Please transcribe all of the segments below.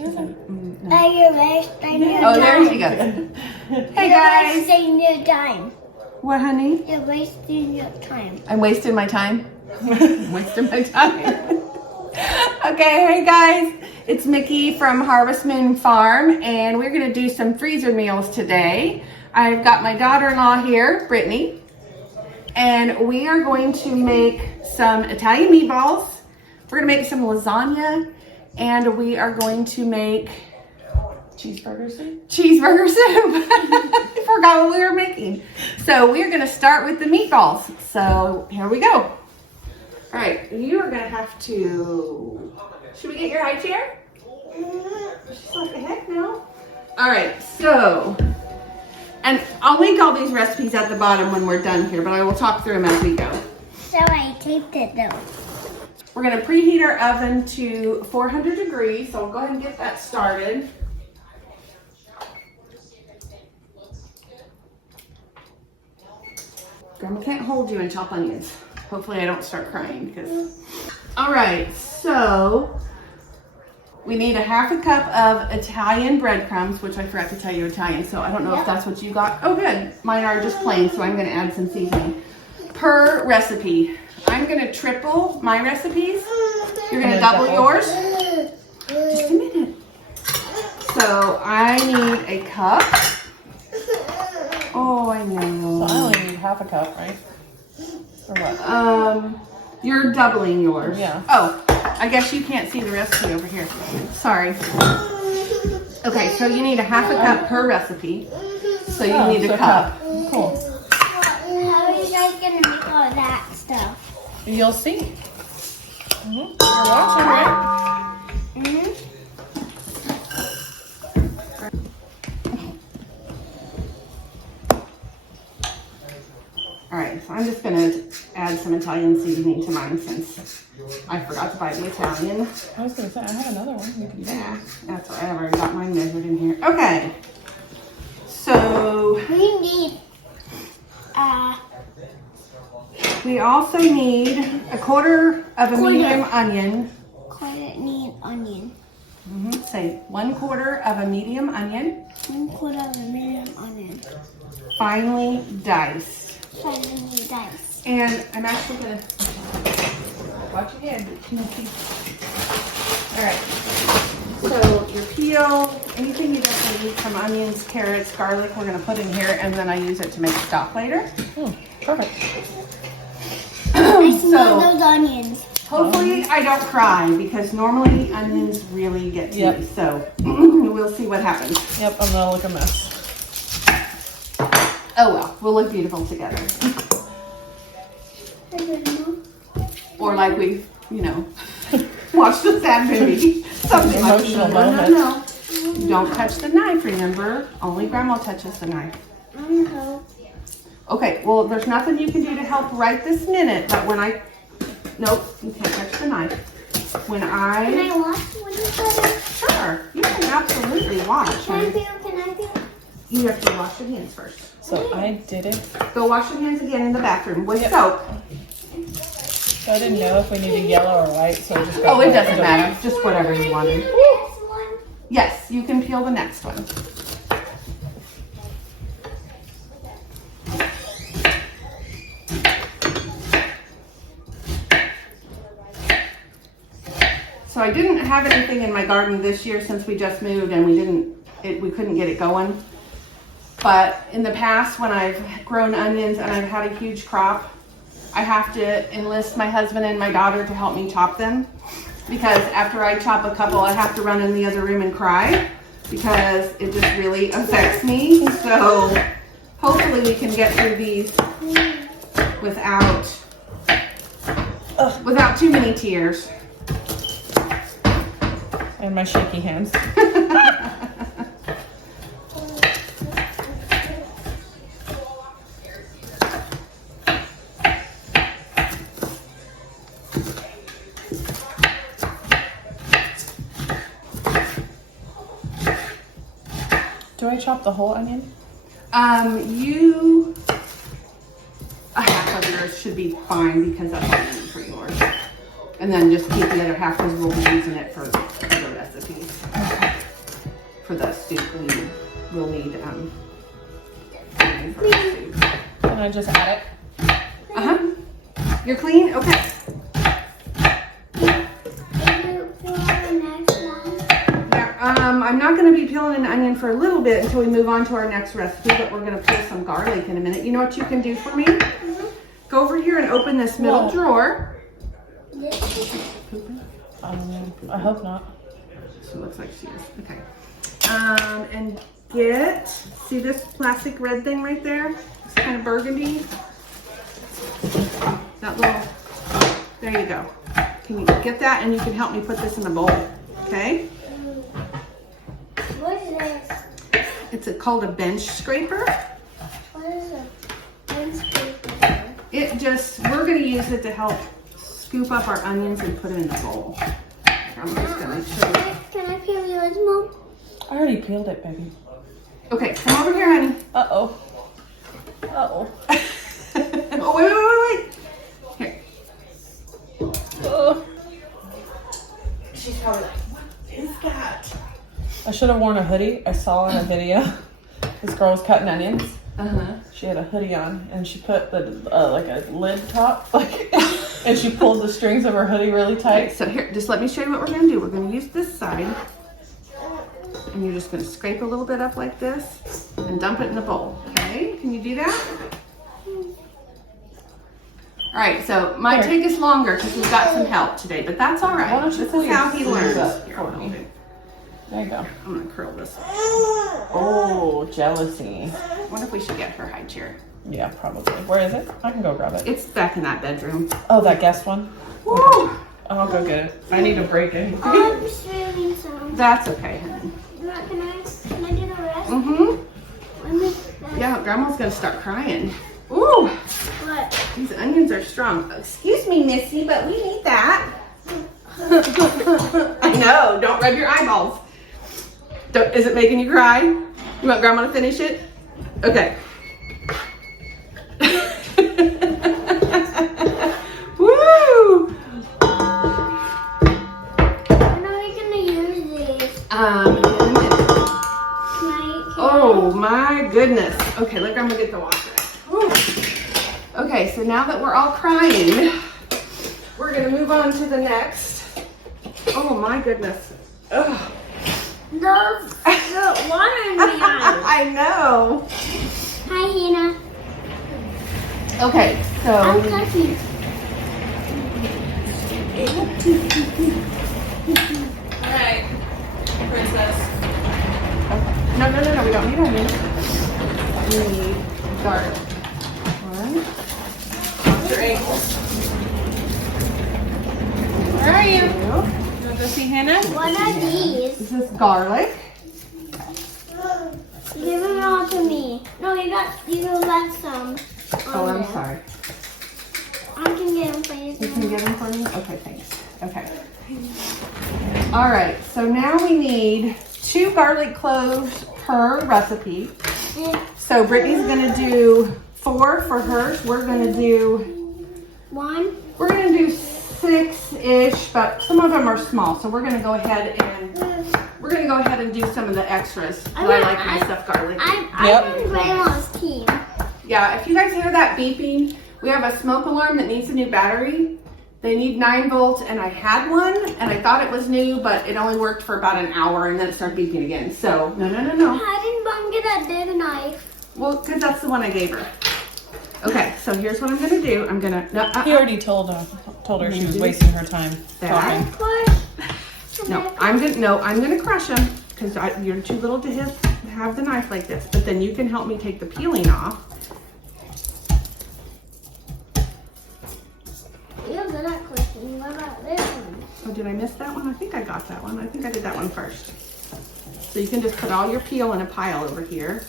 Are you wasting your Oh, there time? she goes. Hey You're guys. wasting your time. What, honey? You're wasting your time. I'm wasting my time. Wasting my time. Okay, hey guys. It's Mickey from Harvest Moon Farm, and we're gonna do some freezer meals today. I've got my daughter-in-law here, Brittany, and we are going to make some Italian meatballs. We're gonna make some lasagna, and we are going to make Cheeseburger soup? cheeseburger soup. I forgot what we were making. So we're gonna start with the meatballs. So here we go. All right, you are gonna have to, should we get your high chair? She's like, the heck no. All right, so, and I'll link all these recipes at the bottom when we're done here, but I will talk through them as we go. So I taped it though. We're gonna preheat our oven to 400 degrees, so I'll go ahead and get that started. Grandma can't hold you and chop onions. Hopefully I don't start crying because. All right, so we need a half a cup of Italian breadcrumbs, which I forgot to tell you Italian, so I don't know if that's what you got. Oh good, mine are just plain, so I'm gonna add some seasoning. Per recipe. I'm gonna triple my recipes. You're gonna double yours. Just a minute. So I need a cup. Oh, I know. So I only need half a cup, right? Or what? You're doubling yours. Yeah. Oh, I guess you can't see the recipe over here. Sorry. Okay, so you need a half a cup per recipe. So you need a cup. Cool. How are you guys gonna make all that stuff? You'll see. You're watching, right? Mm-hmm. All right, so I'm just gonna add some Italian seasoning to mine since I forgot to buy the Italian. I was gonna say, I have another one. You could use. Yeah, that's what I've already got mine measured in here. Okay, so We need we also need a quarter of a medium onion. need onion. Say 1/4 of a medium onion, 1/4 of a medium onion. finely diced. Finely diced. And I'm actually gonna watch your head. All right. So your peel, anything you don't need from onions, carrots, garlic, we're gonna put in here, and then I use it to make stock later. Perfect. I smell So those onions. hopefully I don't cry because normally onions really get to Yep. me. So we'll see what happens. Yep, I'm gonna look a mess. Oh well, we'll look beautiful together. Or like we, watched a sad movie. Something like Emotional that. No. Don't touch the knife, remember? Only Grandma touches the knife. Okay, well, there's nothing you can do to help right this minute, but when nope, you can't touch the knife. When Can I I, wash with this butter? sure, you can absolutely wash. Can I feel? You have to wash your hands first. So I did it. Go wash your hands again in the bathroom with Yep. soap. So I didn't know if we needed yellow or white, so I just got Oh, it doesn't matter, just whatever you wanted. This one. Yes, you can peel the next one. So I didn't have anything in my garden this year since we just moved and we couldn't get it going. But in the past when I've grown onions and I've had a huge crop, I have to enlist my husband and my daughter to help me chop them. Because after I chop a couple, I have to run in the other room and cry because it just really affects me. So hopefully we can get through these without too many tears. And my shaky hands. Do I chop the whole onion? A half of yours should be fine because that's all you need for yours. And then just keep the other half because we'll be using it for other recipes. Okay. for the soup. We'll need onion for the soup. Can I just add it? Uh-huh. You're clean? Okay. I'm not going to be peeling an onion for a little bit until we move on to our next recipe, but we're going to peel some garlic in a minute. You know what you can do for me? Go over here and open this middle drawer. I hope not. She looks like she is. Okay. And see this plastic red thing right there? It's kind of burgundy. That little, there you go. Can you get that? And you can help me put this in a bowl, okay? What is this? It's called a bench scraper. What is a bench scraper? We're gonna use it to help scoop up our onions and put it in the bowl. I'm just gonna show you. Can I peel yours, Mom? I already peeled it, baby. Okay, come over here, honey. Uh-oh. Uh-oh. Oh, wait. Here. She's probably like, what is that? I should have worn a hoodie. I saw in a video this girl was cutting onions. Uh-huh. She had a hoodie on and she put the like a lid top, and she pulled the strings of her hoodie really tight. Okay, so here, just let me show you what we're gonna do. We're gonna use this side, and you're just gonna scrape a little bit up like this and dump it in the bowl. Okay, can you do that? All right, so might take us longer because we've got some help today, but that's all right. Why don't you This is how he please learns. that Here, for I'll me? hold it. There you go. I'm gonna curl this. Oh, jealousy. I wonder if we should get her high chair. Yeah, probably. Where is it? I can go grab it. It's back in that bedroom. Oh, that guest one? Woo! I'll go get it. I need a break in. I'm streaming some. That's okay, honey. Can I do the rest? Mm-hmm. Let me. Yeah, Grandma's gonna start crying. Ooh, What? these onions are strong. Excuse me, Missy, but we need that. I know. Don't rub your eyeballs. Is it making you cry? You want Grandma to finish it? Okay. Woo! When are we gonna use these? In a minute. Oh my goodness. Okay, let Grandma get the washer. Whew. Okay, so now that we're all crying, we're gonna move on to the next. Oh my goodness. Ugh. The water in my eyes. I know. Hi, Hannah. Okay, so I'm cooking. Alright, princess. no, we don't need onions. We need garlic. One. Watch your ankles. Where are you? Two. You want to go see Hannah? What are these? This is garlic. Give them all to me. No, you left some. Oh, on I'm there. sorry. I can get them for you. You can get them for me? Okay, thanks. Okay. All right, so now we need 2 garlic cloves per recipe. So Brittany's gonna do 4 for hers. We're gonna do 6-ish, but some of them are small. So we're gonna go ahead and do some of the extras. I like my stuffed garlic. I'm in Grandma's team. Yeah, if you guys hear that beeping, we have a smoke alarm that needs a new battery. They need 9 volts, and I had one, and I thought it was new, but it only worked for about an hour, and then it started beeping again. So, no. How did Mom get that big knife? Well, because that's the one I gave her. Okay, so here's what I'm going to do. I'm going to... He already told her she was wasting her time talking. Of course. I'm going to crush them, because you're too little to have the knife like this. But then you can help me take the peeling off. You're good at cooking. What about this one? Oh, did I miss that one? I think I got that one. I think I did that one first. So you can just put all your peel in a pile over here.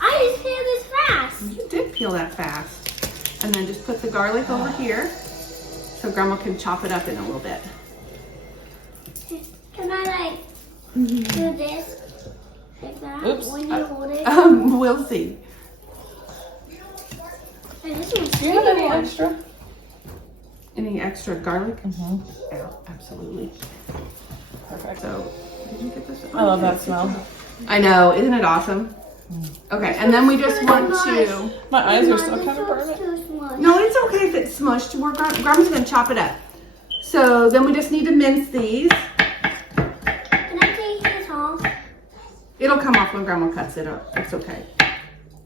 I just peeled this fast. You did peel that fast. And then just put the garlic over here so Grandma can chop it up in a little bit. Can I do this? Like that? Oops. When you hold it? We'll see. Hey, this one's Do you have any big. extra? Any extra garlic? Mm-hmm. Yeah, absolutely. Perfect. So Did you get this? I love that smell. I know, isn't it awesome? Okay, and then we just want to. My eyes are still kind of burning. No, it's okay if it's smushed. Grandma's gonna chop it up. So then we just need to mince these. Can I take this off? It'll come off when Grandma cuts it up. It's okay.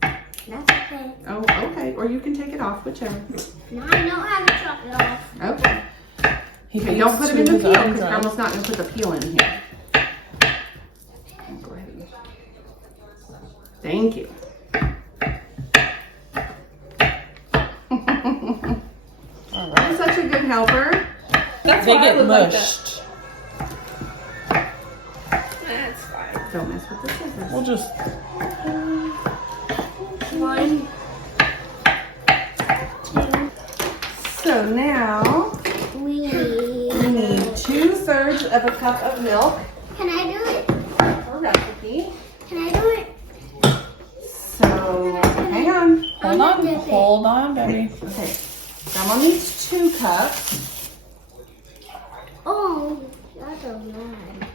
That's okay. Oh, okay. Or you can take it off, whichever. No, I don't have to chop it off. Okay. Okay, don't put it in the peel because Grandma's not gonna put the peel in here. Go ahead. Thank you. All I'm right. such a good helper. They get mushed. That's fine. Don't mess with the scissors. We'll just. 1, 2, So now 3. we need 2/3 of a cup of milk Can I do it? per recipe. Can I do it? So hang on. Hold on, baby. Okay. Grandma needs 2 cups. Oh, that's a lot.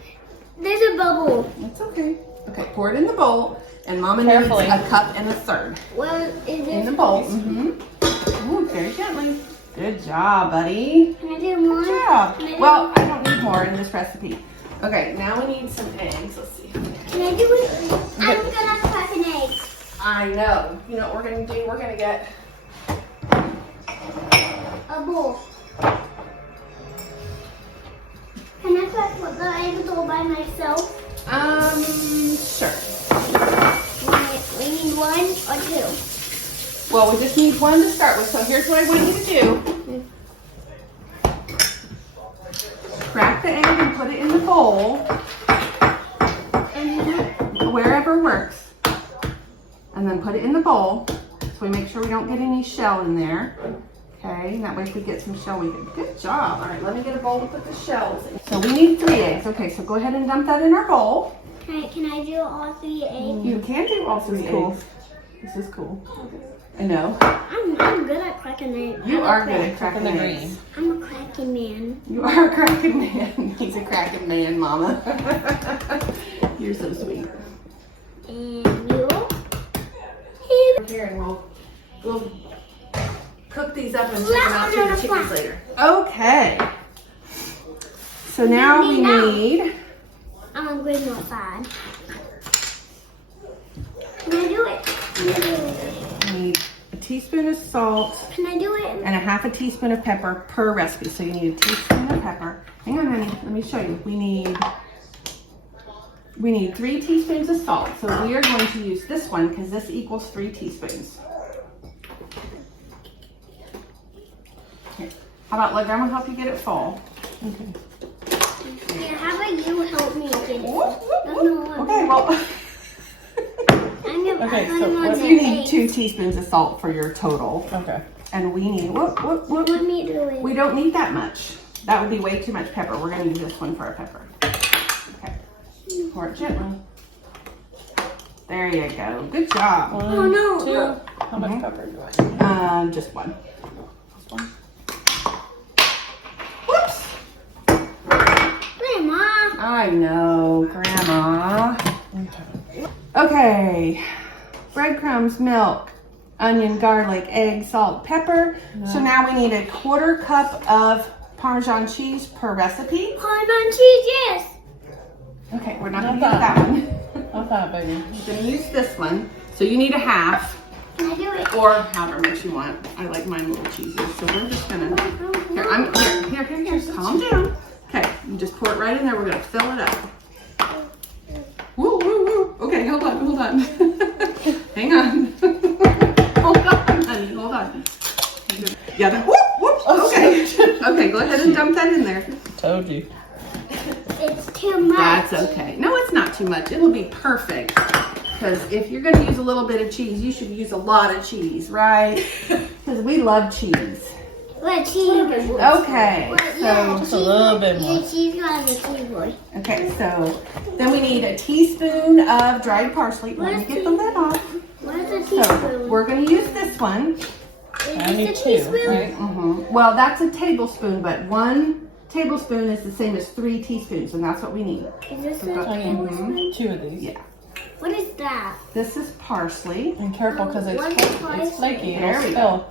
There's a bubble. That's okay. Okay, pour it in the bowl, and Mama Carefully. needs a cup and a third Well, is in it? the bowl. Ooh, very gently. Good job, buddy. Can I do more? Good job. Can I do Well, I don't need more in this recipe. Okay, now we need some eggs. Let's see. Can I do it? I'm gonna crack an egg. I know. You know what we're gonna do? We're gonna get A bowl. Can I crack the eggs all by myself? sure. We need 1 or 2. Well, we just need 1 to start with. So here's what I want you to do. Crack the egg and put it in the bowl, wherever works. And then put it in the bowl, so we make sure we don't get any shell in there. Okay, and that way if we get some shell, we can. Good job. All right, let me get a bowl to put the shells in. So we need 3 eggs. Okay, so go ahead and dump that in our bowl. Can I do all 3 eggs? You can do all 3 cool. eggs. This is cool. I know. I'm good at cracking eggs. You are good at cracking the eggs. green. I'm a cracking man. You are a cracking man. He's a cracking man, Mama. You're so sweet. And you? Here, and we'll cook these up and take them out to the chickens later. Okay. So now we need. I'm hungry, not bad. Can I do it? We need a teaspoon of salt Can I do it? and a half a teaspoon of pepper per recipe. So you need a teaspoon of pepper. Hang on, honey. Let me show you. We need 3 teaspoons of salt. So we are going to use this one because this equals 3 teaspoons. Here. How about let Grandma help you get it full? Yeah, how about you help me get it? Okay, well. Okay, so I'm what on You the need egg. 2 teaspoons of salt for your total. Okay. And we need, What would me do it? we don't need that much. That would be way too much pepper. We're gonna use this one for our pepper. Okay, pour it gently. There you go, good job. 1, Oh, no. 2. How much pepper do I need? Just 1. Just 1. Whoops. Grandma. I know, Grandma. Okay. Okay, breadcrumbs, milk, onion, garlic, egg, salt, pepper. So now we need a 1/4 cup of Parmesan cheese per recipe. Parmesan cheese, yes. Okay, we're not gonna Not use that one. Not that, baby. We're gonna use this one. So you need a half, Can I do it? or however much you want. I like mine a little cheesy, so we're just gonna. Here. Calm down. Okay, you just pour it right in there. We're gonna fill it up. Woo, woo, woo. Okay, hold on. Hang on. Hold on, honey. Hold on. Yeah. Whoop. Okay. Okay. Go ahead and dump that in there. Told you. It's too much. That's okay. No, it's not too much. It'll be perfect. Because if you're going to use a little bit of cheese, you should use a lot of cheese, right? Because we love cheese. What cheese? Okay. Just a little bit more. Cheese got a cheese boy. Okay, so then we need a teaspoon of dried parsley. Let me get the lid off. What is a So teaspoon? we're going to use this one. I need Is this 2, a teaspoon? right? Well, that's a tablespoon, but 1 tablespoon is the same as 3 teaspoons, and that's what we need. Is this We've a got- tablespoon? 2 of these. Yeah. What is that? This is parsley. And careful because One it's flaky. There It'll we spill.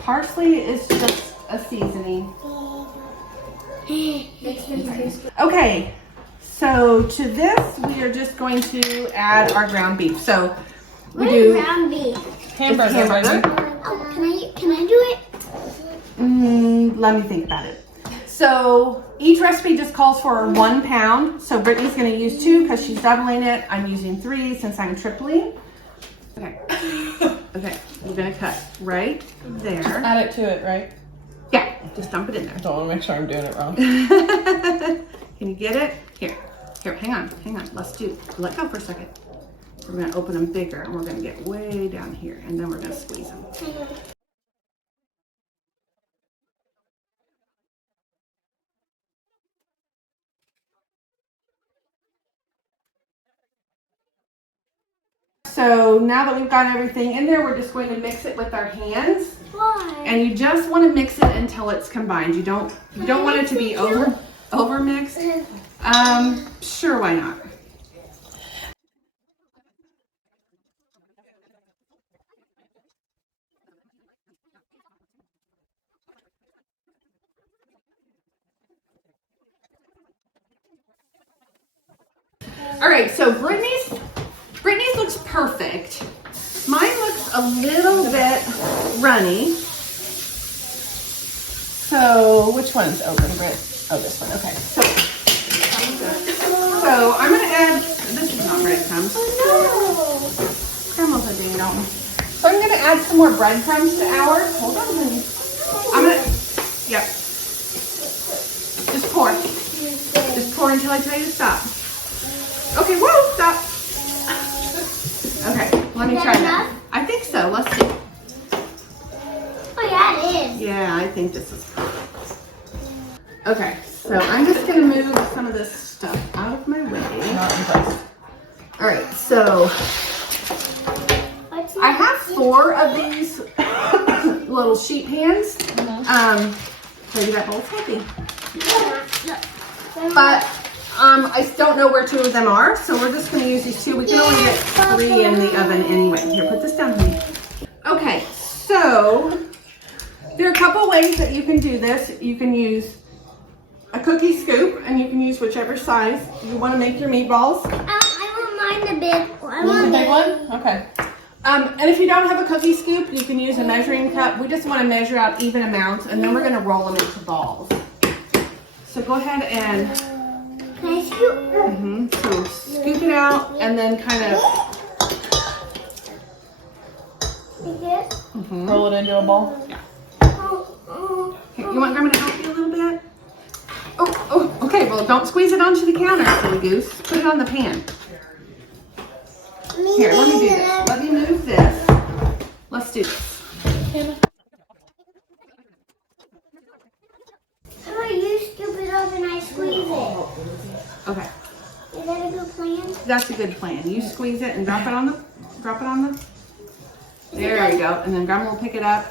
Parsley is just a seasoning. Okay, so to this we are just going to add our ground beef. So we What is do ground beef? Hamburger. hamburger. Oh, can I do it? Let me think about it. So each recipe just calls for 1 pound. So Brittany's going to use 2 because she's doubling it. I'm using 3 since I'm tripling. Okay. Okay, you're going to cut right there. Add it to it, right? Yeah, just dump it in there. I don't want to make sure I'm doing it wrong. Can you get it? Here, hang on. Let go for a second. We're gonna open them bigger and we're gonna get way down here and then we're gonna squeeze them. So now that we've got everything in there, we're just going to mix it with our hands. Why? And you just want to mix it until it's combined. You don't want it to be over mixed. Sure, why not? All right, so Brittany's looks perfect. Mine looks a little bit runny. So Which one's open, Britt? Oh, this one. Okay. So I'm gonna add, this is not breadcrumbs. Oh Caramel's a ding dong. So I'm gonna add some more breadcrumbs to ours. Hold on, honey. I'm gonna, yep. Just pour. Just pour until I tell you to stop. Okay, whoa, stop. Okay, let me Is try that that. enough? I think so, let's see. Oh yeah, it is. Yeah, I think this is perfect. Okay, so I'm just gonna move some of this stuff out of my way. Not impressed. All right, so What's I have 4 of these little sheet pans. Maybe that bowl's heavy. But I don't know where 2 of them are, so we're just gonna use these 2. We can only get 3 in the oven anyway. Here, put this down, honey. Okay, so there are a couple ways that you can do this. You can use a cookie scoop, and you can use whichever size you want to make your meatballs. I want mine the big one. I You want want the big one? Okay. And if you don't have a cookie scoop, you can use a measuring cup. We just want to measure out even amounts, and then we're going to roll them into balls. So go ahead and Can I scoop? so scoop it out, and then kind of Like this? Roll it into a ball. Here, you want Grandma to help you a little bit? Oh, okay. Well, don't squeeze it onto the counter, silly goose. Put it on the pan. Here, let me do this. Let me move this. Let's do this. How about you scoop it up and I squeeze it? Okay, Is that a good plan? that's a good plan. You squeeze it and drop it on the. There we go. And then Grandma will pick it up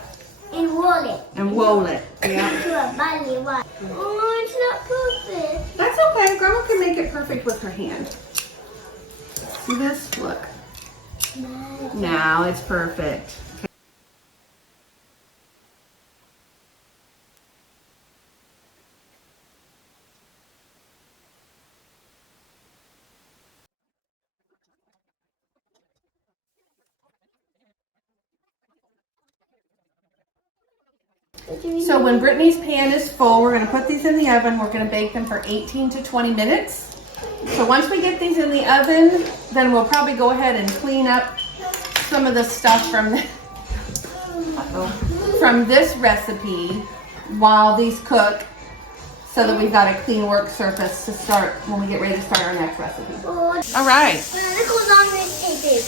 And roll it. and roll it. Yeah. To a body one. Oh, it's not perfect. That's okay. Grandma can make it perfect with her hand. See this? Look. Now it's perfect. So when Brittany's pan is full, we're going to put these in the oven. We're going to bake them for 18 to 20 minutes. So once we get these in the oven, then we'll probably go ahead and clean up some of the stuff from this recipe while these cook, so that we've got a clean work surface to start when we get ready to start our next recipe. All right,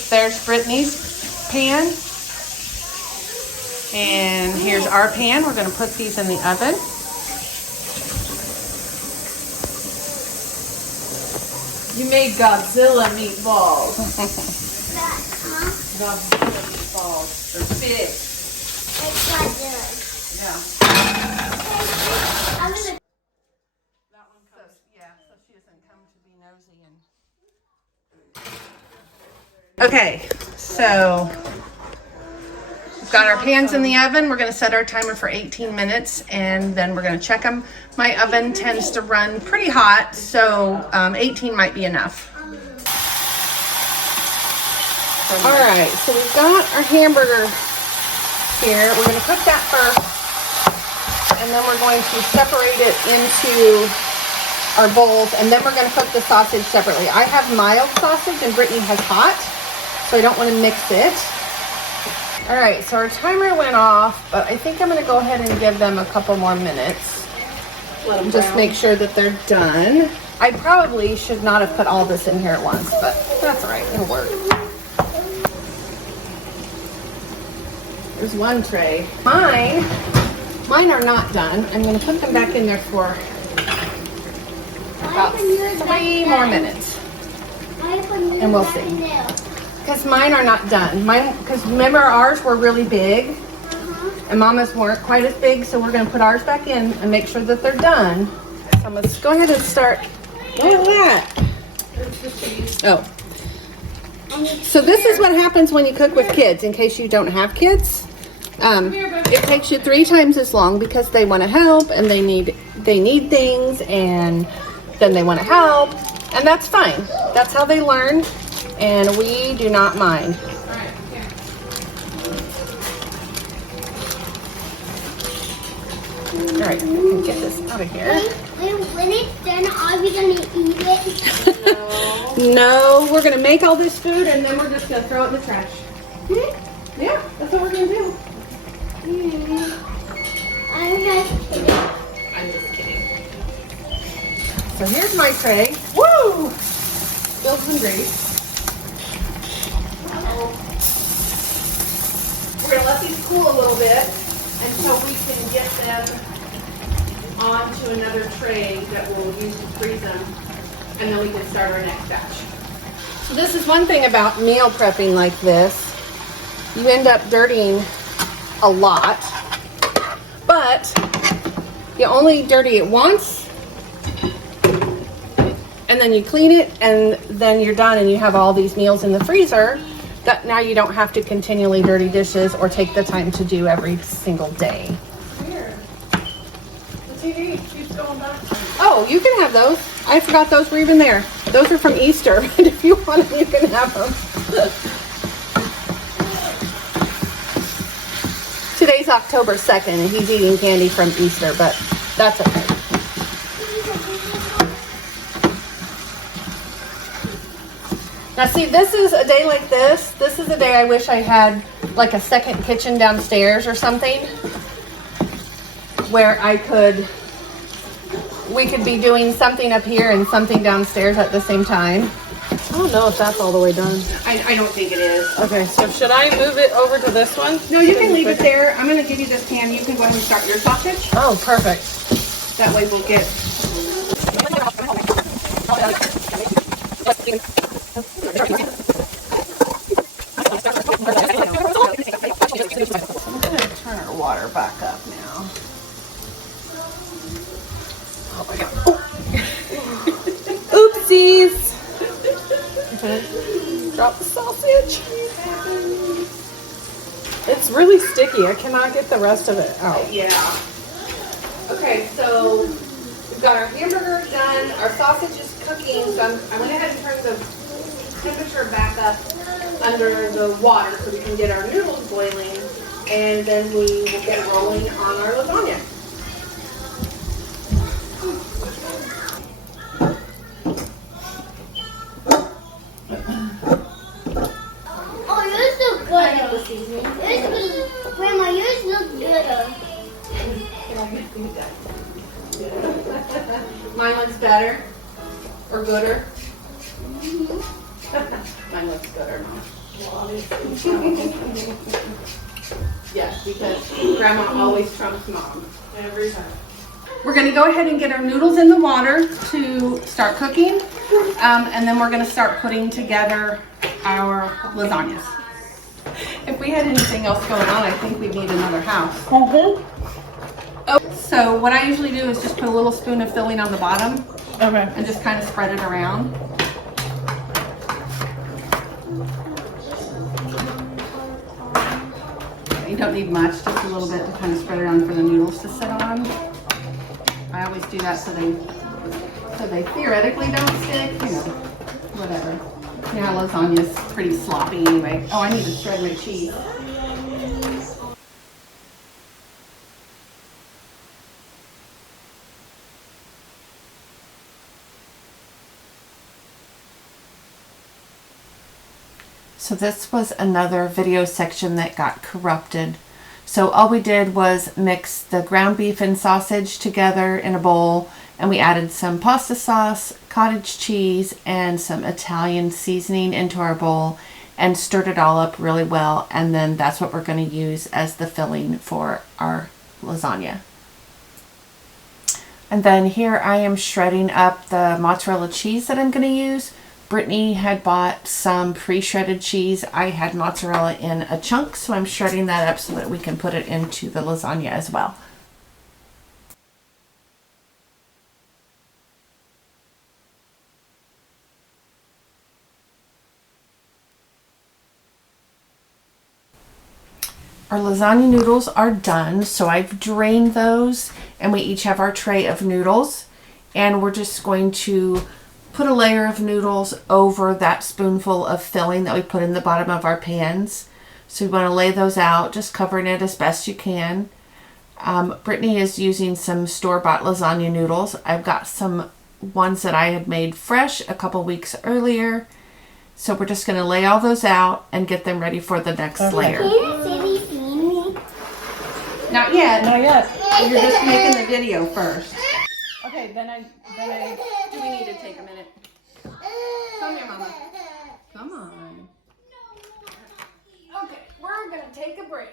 there's Brittany's pan. And here's our pan. We're going to put these in the oven. You made Godzilla meatballs. Godzilla meatballs. They're big. Yeah. Okay, so we've got our pans in the oven. We're gonna set our timer for 18 minutes and then we're gonna check them. My oven tends to run pretty hot, so 18 might be enough. All right, so we've got our hamburger here. We're gonna cook that first, and then we're going to separate it into our bowls, and then we're gonna cook the sausage separately. I have mild sausage and Brittany has hot, so I don't wanna mix it. All right, so our timer went off, but I think I'm gonna go ahead and give them a couple more minutes. Let them Just brown. make sure that they're done. I probably should not have put all this in here at once, but that's all right, it'll work. There's one tray. Mine are not done. I'm gonna put them back in there for about 3 more minutes. And we'll see. Because mine are not done. Because remember ours were really big and Mama's weren't quite as big, so we're gonna put ours back in and make sure that they're done. So let's go ahead and start. What is that? Oh. So this is what happens when you cook with kids, in case you don't have kids. It takes you 3 times as long because they want to help and they need things, and then they want to help, and that's fine. That's how they learn, and we do not mind. All right, I can get this out of here. When it's done, are we gonna eat it? No, we're gonna make all this food and then we're just gonna throw it in the trash. Yeah, that's what we're gonna do. I'm just kidding. I'm just kidding. So here's my tray. Woo! Spilled some grease. We're gonna let these cool a little bit until we can get them onto another tray that we'll use to freeze them, and then we can start our next batch. So this is one thing about meal prepping like this. You end up dirtying a lot, but you only dirty it once, and then you clean it, and then you're done, and you have all these meals in the freezer that now you don't have to continually dirty dishes or take the time to do every single day. Here. The TV keeps going back. Oh, you can have those. I forgot those were even there. Those are from Easter. If you want them, you can have them. Today's October 2nd, and he's eating candy from Easter, but that's okay. Now see, this is a day like this. This is a day I wish I had like a second kitchen downstairs or something where we could be doing something up here and something downstairs at the same time. I don't know if that's all the way done. I don't think it is. Okay, so should I move it over to this one? No, you can leave it there. I'm going to give you this pan. You can go ahead and start your sausage. Oh, perfect. That way we'll get... I'm going to turn our water back up now. Oh my God. Oh. Oopsies. Drop the sausage. It's really sticky. I cannot get the rest of it out. Yeah. Okay, so we've got our hamburger done. Our sausage is cooking. So I went ahead and turned the temperature back up under the water so we can get our noodles boiling, and then we will get rolling on our lasagna. Oh, yours look good. Grandma, yours look good. Mine looks better or gooder. Mine looks gooder, Mom. Yes, because Grandma always trumps Mom. Every time. We're going to go ahead and get our noodles in the water to start cooking, and then we're going to start putting together our lasagnas. If we had anything else going on, I think we'd need another house. Oh, so what I usually do is just put a little spoon of filling on the bottom. Okay. And just kind of spread it around. don't need much, just a little bit to kind of spread around for the noodles to sit on. I always do that so they theoretically don't stick, you know, whatever. You know, lasagna's pretty sloppy anyway. Oh, I need to shred my cheese. So this was another video section that got corrupted. So all we did was mix the ground beef and sausage together in a bowl, and we added some pasta sauce, cottage cheese, and some Italian seasoning into our bowl and stirred it all up really well. And then that's what we're going to use as the filling for our lasagna. And then here I am shredding up the mozzarella cheese that I'm going to use. Brittany had bought some pre-shredded cheese. I had mozzarella in a chunk, so I'm shredding that up so that we can put it into the lasagna as well. Our lasagna noodles are done, so I've drained those, and we each have our tray of noodles, and we're just going to put a layer of noodles over that spoonful of filling that we put in the bottom of our pans. So you want to lay those out, just covering it as best you can. Brittany is using some store-bought lasagna noodles. I've got some ones that I had made fresh a couple weeks earlier. So we're just going to lay all those out and get them ready for the next layer. Not yet. Not yet. You're just making the video first. Okay, then I Do we need to take a minute? Come here, Mama. Come on. Okay, we're gonna take a break.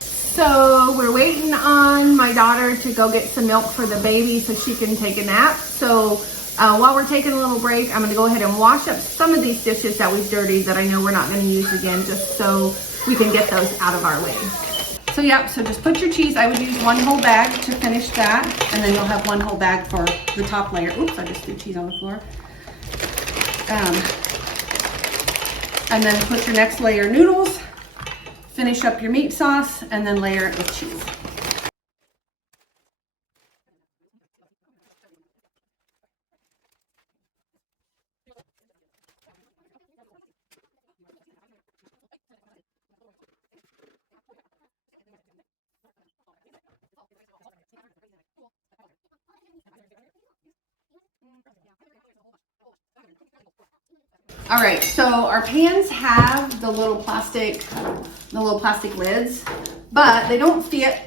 So we're waiting on my daughter to go get some milk for the baby so she can take a nap. So while we're taking a little break, I'm gonna go ahead and wash up some of these dishes that we've dirtied that I know we're not gonna use again, just so we can get those out of our way. So yep, so just put your cheese. I would use one whole bag to finish that, and then you'll have one whole bag for the top layer. Oops, I just threw cheese on the floor. And then put your next layer noodles, finish up your meat sauce, and then layer it with cheese. All right, so our pans have the little plastic lids, but they don't fit.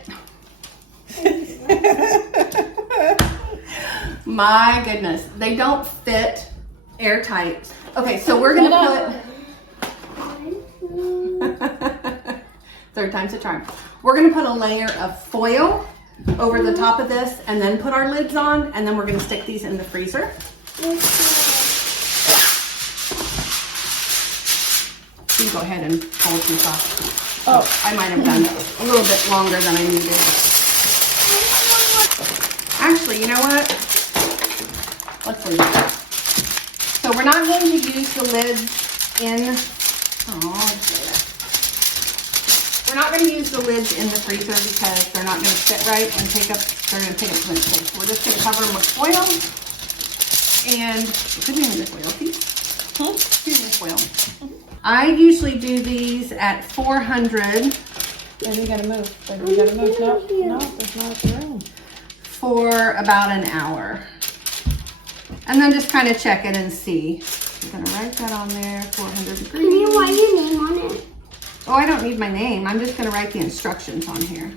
My goodness, they don't fit airtight. Okay, so we're gonna put, third time's a charm. We're gonna put a layer of foil over the top of this and then put our lids on, and then we're gonna stick these in the freezer. You go ahead and hold some sauce. Oh, I might have done a little bit longer than I needed. Actually, you know what? Let's leave it. So we're not going to use the lids in, we're not going to use the lids in the freezer because they're not going to sit right and they're going to take up too much space. We're just going to cover them with foil, and it could be in the foil piece. Excuse me, foil. I usually do these at 400. Baby, you gotta move. Baby, you gotta move. No, there's not room. For about an hour. And then just kind of check it and see. I'm gonna write that on there, 400 degrees. Can you write your name on it? Oh, I don't need my name. I'm just gonna write the instructions on here.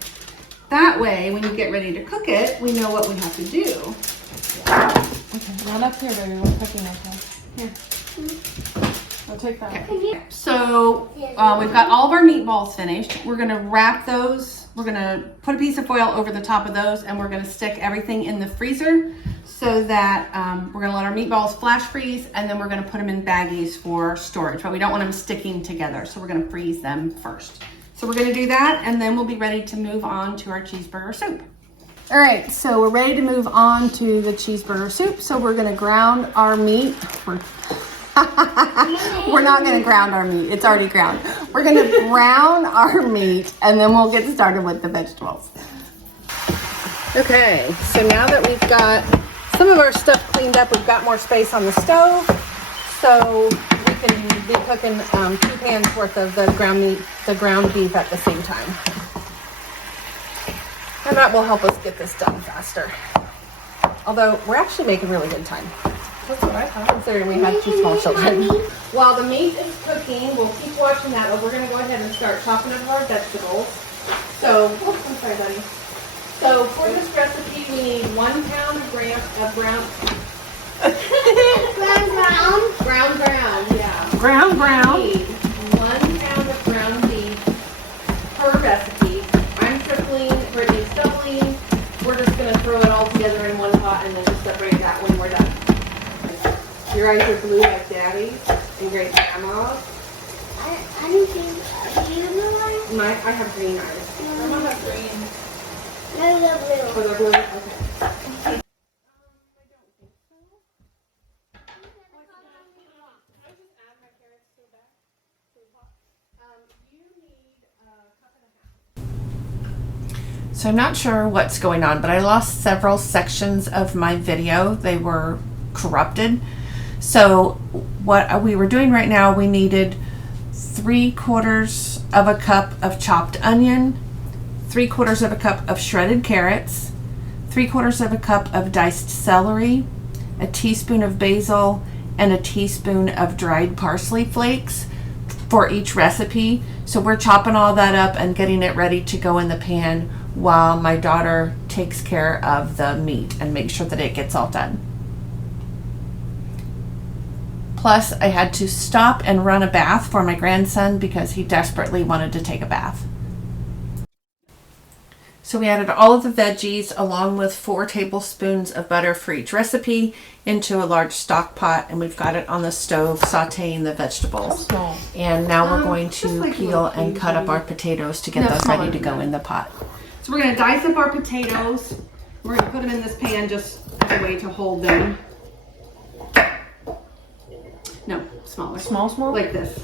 That way, when you get ready to cook it, we know what we have to do. Okay, not up here, baby. We're cooking okay. Here. I'll take that. Okay. So we've got all of our meatballs finished. We're gonna wrap those. We're gonna put a piece of foil over the top of those, and we're gonna stick everything in the freezer so that we're gonna let our meatballs flash freeze, and then we're gonna put them in baggies for storage, but we don't want them sticking together. So we're gonna freeze them first. So we're gonna do that, and then we'll be ready to move on to our cheeseburger soup. All right, so we're ready to move on to the cheeseburger soup. So we're gonna ground our meat. We're not going to ground our meat. It's already ground. We're going to brown our meat and then we'll get started with the vegetables. Okay, so now that we've got some of our stuff cleaned up, we've got more space on the stove. So we can be cooking 2 pans worth of the ground meat, the ground beef at the same time. And that will help us get this done faster. Although we're actually making really good time. That's what I thought, considering we had 2 small children. While the meat is cooking, we'll keep watching that, but we're gonna go ahead and start chopping up our vegetables. So, I'm sorry, buddy. So for this recipe, we need 1 pound of brown, brown. yeah. Brown. We need 1 pound of ground beef per recipe. I'm tripling, Brittany's doubling. We're just gonna throw it all together in one pot and then just separate that when we're done. Your eyes are blue like Daddy's and great grandma's. I don't think. Do you know what? I have green eyes. Grandma has green. No, they're blue. Oh, they're blue? Okay. So I'm not sure what's going on, but I lost several sections of my video. They were corrupted. So what we were doing right now, we needed 3/4 of a cup of chopped onion, 3/4 of a cup of shredded carrots, 3/4 of a cup of diced celery, a teaspoon of basil, and a teaspoon of dried parsley flakes for each recipe. So we're chopping all that up and getting it ready to go in the pan while my daughter takes care of the meat and makes sure that it gets all done. Plus, I had to stop and run a bath for my grandson because he desperately wanted to take a bath. So we added all of the veggies along with 4 tablespoons of butter for each recipe into a large stock pot, and we've got it on the stove sauteing the vegetables. Small. And now we're going just to like peel little and cut up our potatoes to get No, those smaller ready to than go that. in the pot. So we're gonna dice up our potatoes. We're gonna put them in this pan just as a way to hold them. No, smaller. Small? Like this.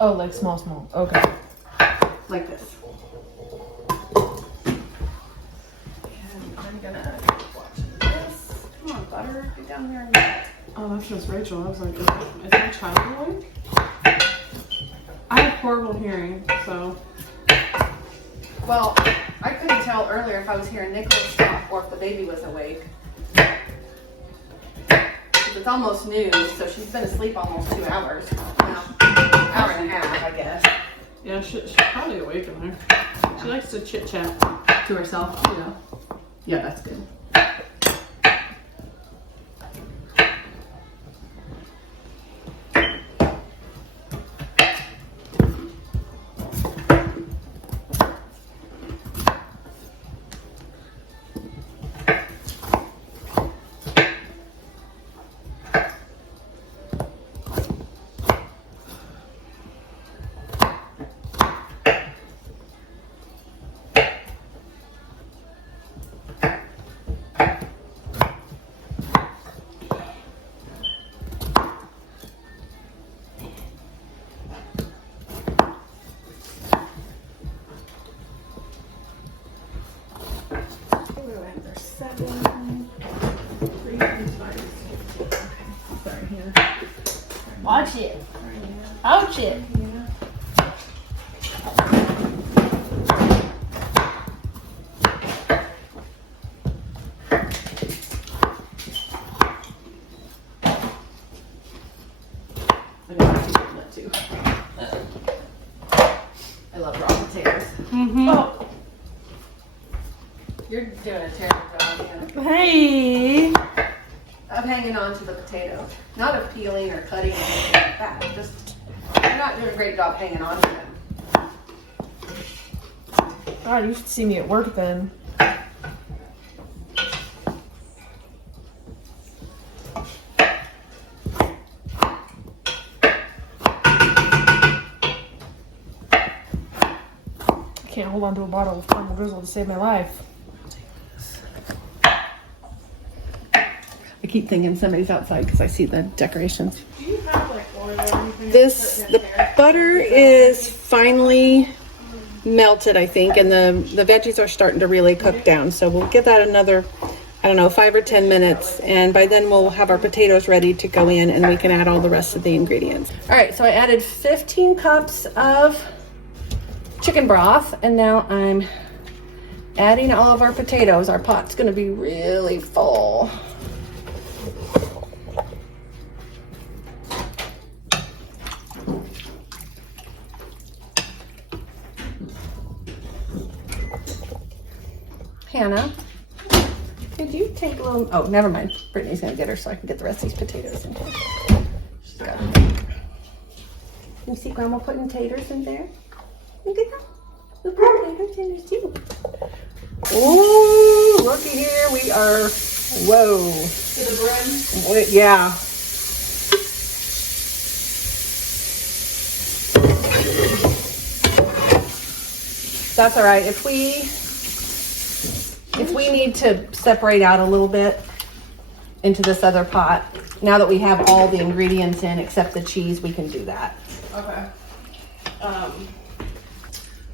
Oh, like small. Okay. Like this. And I'm gonna watch this. Come on, butter, get down here and Oh, that's just Rachel. I was like, is that a child awake? I have horrible hearing, so. Well, I couldn't tell earlier if I was hearing Nicholas talk or if the baby was awake. It's almost noon, so she's been asleep almost 2 hours. Well, hour and a half, I guess. Yeah, she's probably awake in there. She likes to chit chat. To herself, you know. Yeah, that's good. Watch it. Ouch it. I love raw potatoes. Oh, You're doing a terrible job, Hannah. hey. Of hanging on to the potato. Not of peeling or cutting or anything like that. Just, you're not doing a great job hanging on to them. God, you should see me at work then. I can't hold on to a bottle of caramel drizzle to save my life. I keep thinking somebody's outside because I see the decorations. Do you have like oil or anything? The butter is finally melted, I think, and the veggies are starting to really cook down. So we'll give that another, I don't know, 5 or 10 minutes, and by then we'll have our potatoes ready to go in, and we can add all the rest of the ingredients. All right, so I added 15 cups of chicken broth, and now I'm adding all of our potatoes. Our pot's gonna be really full. Hannah, could you take a little, oh, never mind. Brittany's gonna get her so I can get the rest of these potatoes in here. She's got it. You see Grandma putting taters in there? Look at that. We put taters in there too. Oh, looky here. We are, whoa. To the brim? Wait, yeah. That's all right. If we need to separate out a little bit into this other pot, now that we have all the ingredients in except the cheese, we can do that. Okay.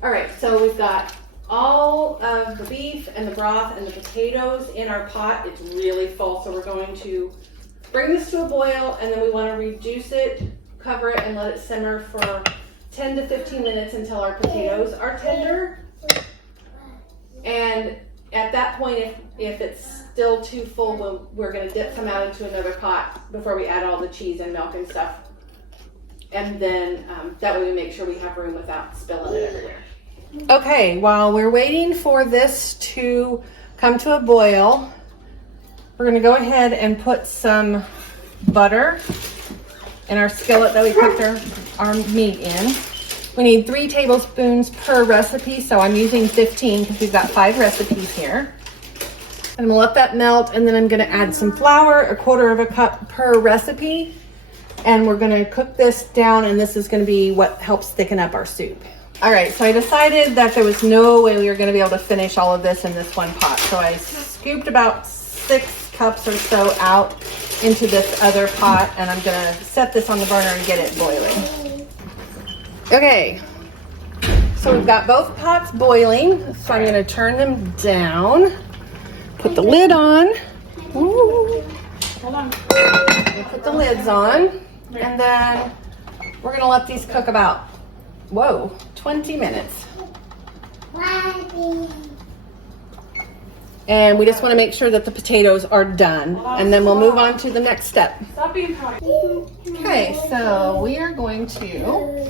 All right, so we've got all of the beef and the broth and the potatoes in our pot. It's really full, so we're going to bring this to a boil, and then we want to reduce it, cover it, and let it simmer for 10 to 15 minutes until our potatoes are tender. And at that point, if it's still too full, we're going to dip some out into another pot before we add all the cheese and milk and stuff. And then that way we make sure we have room without spilling it everywhere. Okay, while we're waiting for this to come to a boil, we're going to go ahead and put some butter in our skillet that we cooked our meat in. We need 3 tablespoons per recipe, so I'm using 15 because we've got 5 recipes here. And I'm gonna let that melt, and then I'm gonna add some flour, 1/4 cup per recipe, and we're gonna cook this down, and this is gonna be what helps thicken up our soup. All right, so I decided that there was no way we were gonna be able to finish all of this in this one pot, so I scooped about 6 cups or so out into this other pot, and I'm gonna set this on the burner and get it boiling. Okay, so we've got both pots boiling, so I'm gonna turn them down, put the lid on. Ooh. Hold on. Put the lids on, and then we're gonna let these cook about, 20 minutes. And we just wanna make sure that the potatoes are done, and then we'll move on to the next step. Stop being pouty. Okay, so we are going to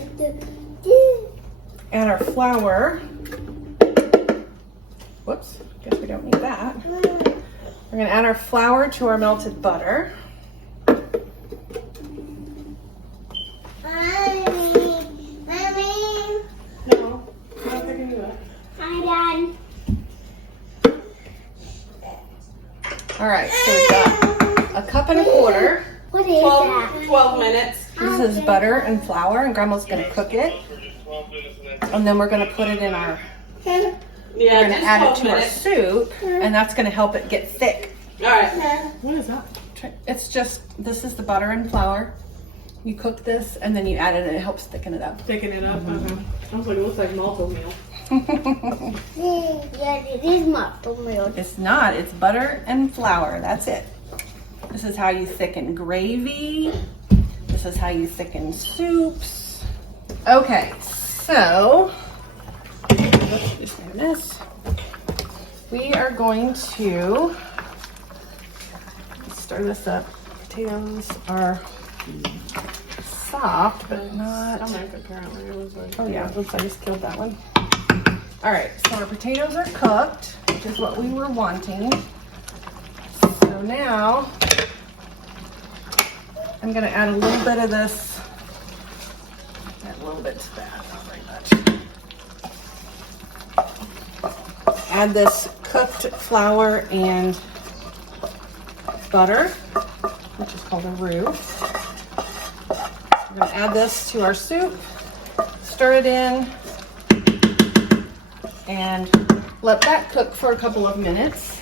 add our flour. Whoops, guess we don't need that. We're gonna add our flour to our melted butter. No, I don't think I can do that. Hi, Dad. All right, so we've got 1.25 cups. What is that? 12 minutes. This is butter and flour, and Grandma's gonna cook it. And then we're gonna put it in our, Yeah, we're gonna just add it 12 to our minutes. soup, and that's gonna help it get thick. All right. What is that? It's just, this is the butter and flour. You cook this, and then you add it, and it helps thicken it up. Thicken it up. I was like, it looks like malto meal. Yeah, it is muscle milk. It's not, it's butter and flour, that's it. This is how you thicken gravy. This is how you thicken soups. Okay, so, let's just do this. We are going to stir this up. Potatoes are soft, but not. Stomach, apparently. It was like, Oh yeah, oops, I just killed that one. All right, so our potatoes are cooked, which is what we were wanting. So now, I'm gonna add a little bit of this, add a little bit to that, not very much. Add this cooked flour and butter, which is called a roux. We're gonna add this to our soup, stir it in, and let that cook for a couple of minutes.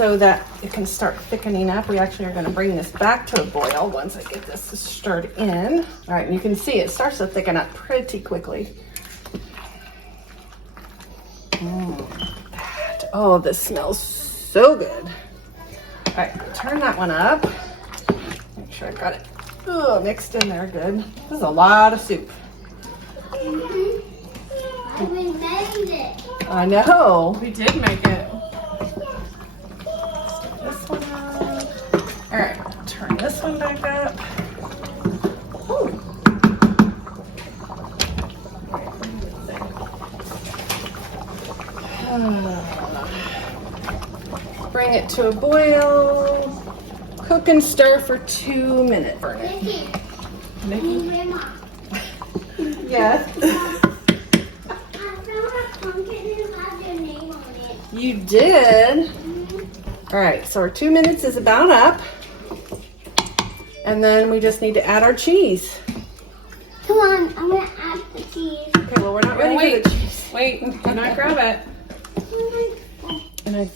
so that it can start thickening up. We actually are gonna bring this back to a boil once I get this stirred in. All right, and you can see it starts to thicken up pretty quickly. Oh, this smells so good. All right, turn that one up. Make sure I got it mixed in there good. This is a lot of soup. We made it. I know. We did make it. This one up. All right, turn this one back up. Ooh. Bring it to a boil. Cook and stir for 2 minutes. Burn it. Nikki. Grandma. Yes. I found a pumpkin and had your name on it. You did. All right, so our 2 minutes is about up. And then we just need to add our cheese. Come on, I'm gonna add the cheese. Okay, well, we're not ready wait. for the cheese. Wait, do not grab it. And I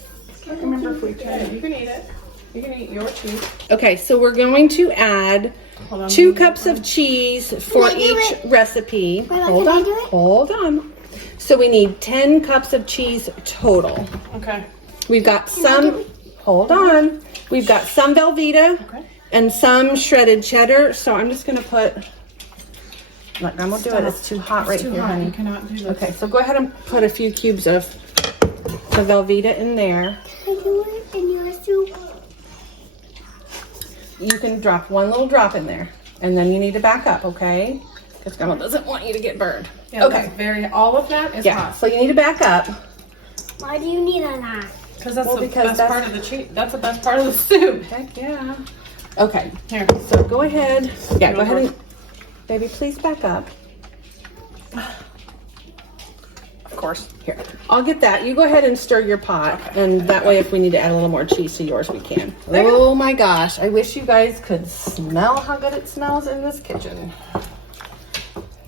can't remember if we tried it. You can eat it. You can eat your cheese. Okay, so we're going to add Hold on. 2 cups of cheese for Can I do each it? recipe. Grandma, Hold can I on, do it? hold on. So we need 10 cups of cheese total. Okay. We've got some, hold on. We've got some Velveeta Okay. and some shredded cheddar. So I'm just gonna put, let Grandma do it. It's too hot right Too here, hot. honey. You cannot do this. Okay, so go ahead and put a few cubes of the Velveeta in there. Can I do it in your soup? You can drop 1 little drop in there, and then you need to back up, okay? Because Grandma doesn't want you to get burned. Yeah, Okay. that's all of that is Yeah, hot. so you need to back up. Why do you need a knife? Because that's Well, the because best that's- part of the cheese. That's the best part of the soup. Heck yeah. Okay, Here. so go ahead. Yeah, You go ahead want and, baby, please back up. Of course. Here, I'll get that. You go ahead and stir your pot, and that way if we need to add a little more cheese to yours, we can. Oh my gosh, I wish you guys could smell how good it smells in this kitchen.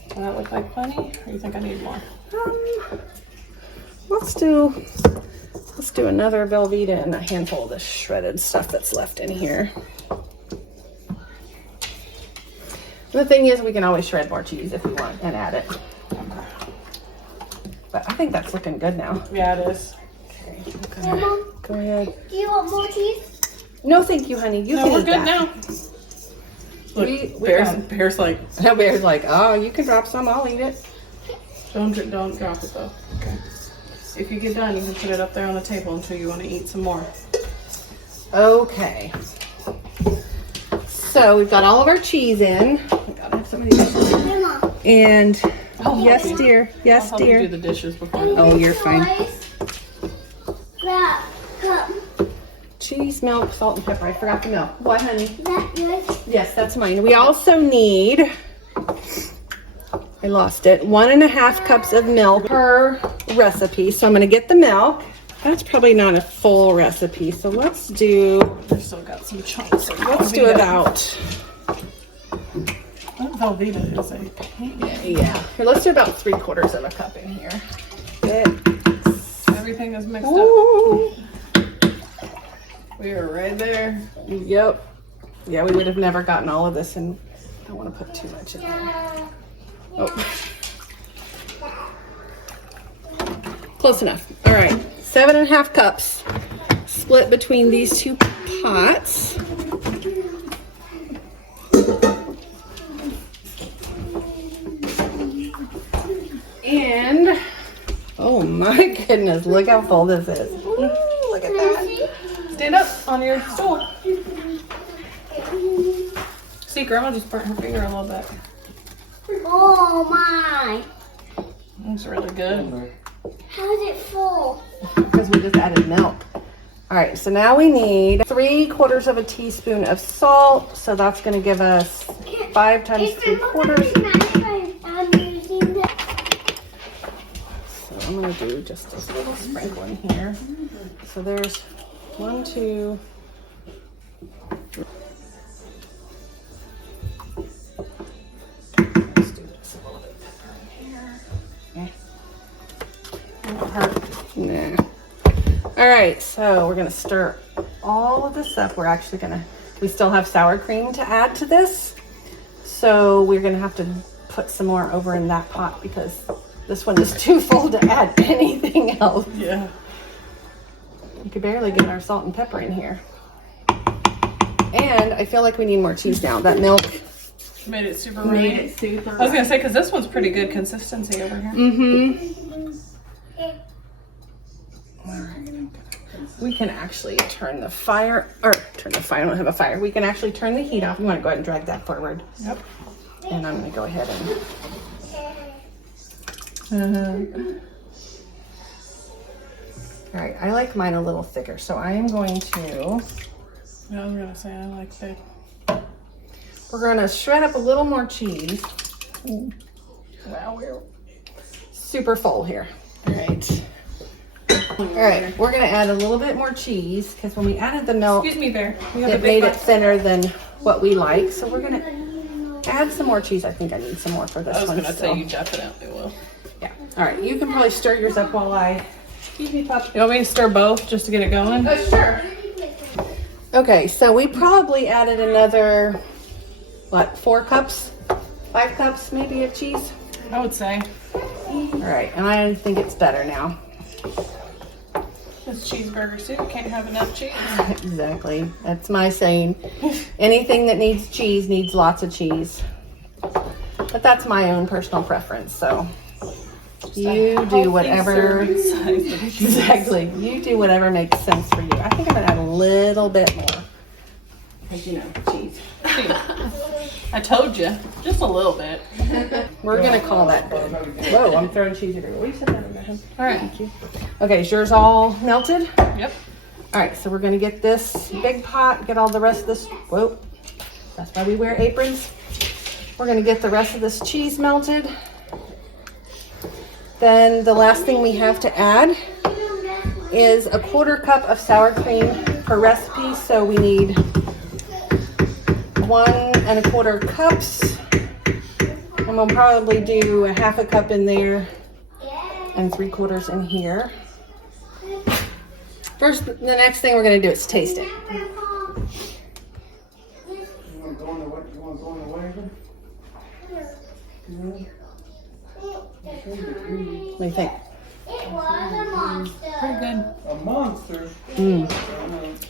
Does that look like plenty? Or you think I need more? Let's do another Velveeta and a handful of the shredded stuff that's left in here. The thing is, we can always shred more cheese if we want and add it. But I think that's looking good now. Yeah, it is. Grandma, Go ahead. do you want more cheese? No, thank you, honey. You No, can we're eat good that. now. Look, We Bear's like, No, Bear's like, oh, you can drop some. I'll eat it. don't drop it though. Okay. If you get done, you can put it up there on the table until you want to eat some more. Okay. So we've got all of our cheese in. We gotta have somebody else. Grandma. And I'll yes, help you. dear. I'll Yes, help you do dear. the dishes before. Oh, you're fine. That cup. Cheese, milk, salt, and pepper. I forgot the milk. What, honey? Is that yours? Yes, that's mine. We also need, I lost it, 1.5 cups of milk per recipe. So I'm gonna get the milk. That's probably not a full recipe. So let's do I've still got some chunks. Of about, That Velveeta is a pain. yeah. Here, let's do about 3/4 of a cup in here. Good. Everything is mixed up. Ooh. We are right there. Yep. Yeah, we would have never gotten all of this, and I don't want to put too much in there. Oh. Close enough. All right, 7.5 cups split between these 2 pots. And oh my goodness, look how full this is. Ooh, look at that. Stand up on your stool. See, Grandma just burnt her finger a little bit. Oh my. It's really good. How is it full? Because we just added milk. All right, so now we need 3/4 of a teaspoon of salt. So that's going to give us 5 times 3/4. I'm using the. So I'm going to do just a little sprinkle in here. So there's 1, 2. Let's do this a little bit pepper in here. Won't hurt. Nah. All right, so we're gonna stir all of this up, we're actually we still have sour cream to add to this. So we're gonna have to put some more over in that pot because this one is too full to add anything else. Yeah. You could barely get our salt and pepper in here. And I feel like we need more cheese now. That milk Made it super made runny. it super. I was gonna say, because this one's pretty good consistency over here. Mm-hmm. We can actually turn the fire, I don't have a fire. We can actually turn the heat off. You want to go ahead and drag that forward. Yep. And I'm going to go ahead and... All right, I like mine a little thicker, so I am going to... Yeah, I was gonna say, I like thick. We're going to shred up a little more cheese. Wow, we're super full here. All right. All right, we're going to add a little bit more cheese because when we added the milk, Excuse me, Bear. We got it the made big it thinner than what we like. So we're going to add some more cheese. I think I need some more for this I was one gonna still. say you definitely will. Yeah. All right, you can probably stir yours up while I... Excuse me, Pop. You want me to stir both just to get it going? Sure. Okay, so we probably added another, what, 4 cups? 5 cups maybe of cheese? I would say. All right, and I think it's better now. It's cheeseburger soup. Can't have enough cheese. Exactly. That's my saying. Anything that needs cheese needs lots of cheese. But that's my own personal preference, so you do whatever. Exactly. You do whatever makes sense for you. I think I'm gonna add a little bit more. Because you know, cheese. I told you. Just a little bit. We're gonna call that good. Whoa, I'm throwing cheese everywhere. Will you sit down in there? All right. Thank you. Okay, is yours all melted? Yep. All right, so we're gonna get this big pot, get all the rest of this. Whoa, that's why we wear aprons. We're gonna get the rest of this cheese melted. Then the last thing we have to add is a 1/4 cup of sour cream per recipe. So we need 1 1/4 cups. And we'll probably do a 1/2 cup in there and 3/4 in here. First, the next thing we're gonna do is taste it. What do you think? It was a monster. Pretty good. A monster.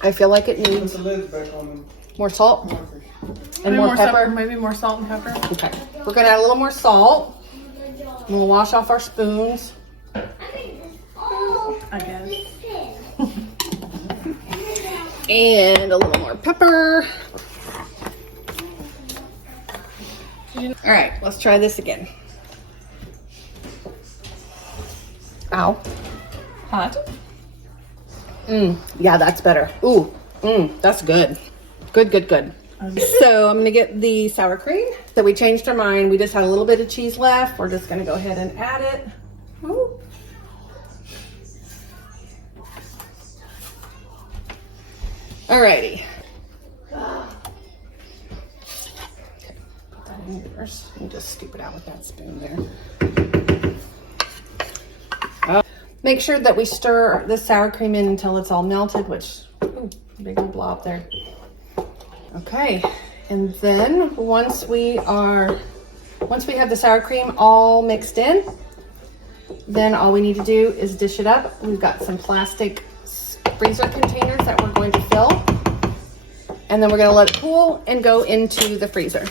I feel like it Put needs the lids back on them. more salt and Maybe more pepper. Maybe more salt and pepper. Okay, we're gonna add a little more salt. And we'll wash off our spoons. Oh, I guess. And a little more pepper. All right, let's try this again. Ow. Hot. Yeah, that's better. Ooh, that's good. Good. So I'm gonna get the sour cream. So we changed our mind. We just had a little bit of cheese left. We're just gonna go ahead and add it. Ooh. Alrighty. Put that in yours. And just scoop it out with that spoon there. Make sure that we stir the sour cream in until it's all melted, which, ooh, big old blob there. Okay, and then once we have the sour cream all mixed in, then all we need to do is dish it up. We've got some plastic freezer containers that we're going to fill, and then we're going to let it cool and go into the freezer.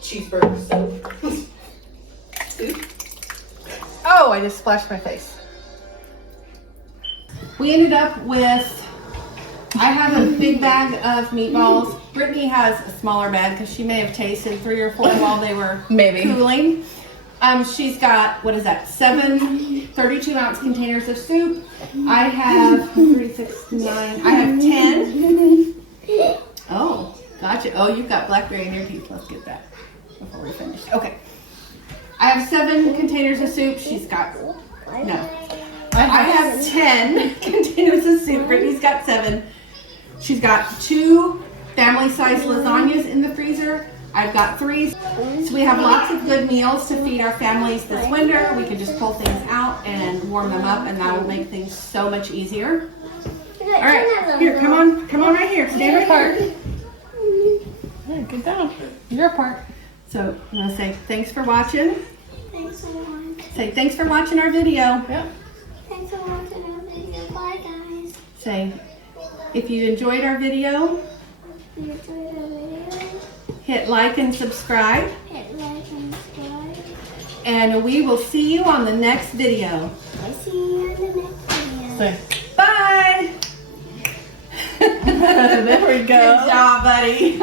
Cheeseburger soup. Oh, I just splashed my face. We ended up with, I have a big bag of meatballs. Brittany has a smaller bag because she may have tasted 3 or 4 while they were cooling. She's got, what is that, 7 32-ounce containers of soup. I have 3, 6, 9, I have 10. Oh, gotcha. Oh, you've got blackberry in your teeth. Let's get that before we finish. Okay. I have 7 containers of soup. She's got, no. I have 10 containers of soup. Brittany's got 7. She's got 2 family-sized lasagnas in the freezer. I've got 3. So we have lots of good meals to feed our families this winter. We can just pull things out and warm them up, and that will make things so much easier. All right, here, come on right here. Stand right here. Yeah, get down. Your part. So I'm gonna say thanks for watching. Thanks for watching. Say thanks for watching our video. Yeah. Thanks for watching our video. Bye, guys. Say if you enjoyed our video, If you enjoyed our video, hit like and subscribe, hit like and subscribe. and we will see you on the next video. I see you in the next video. Say. Bye. There we go. Good job, buddy.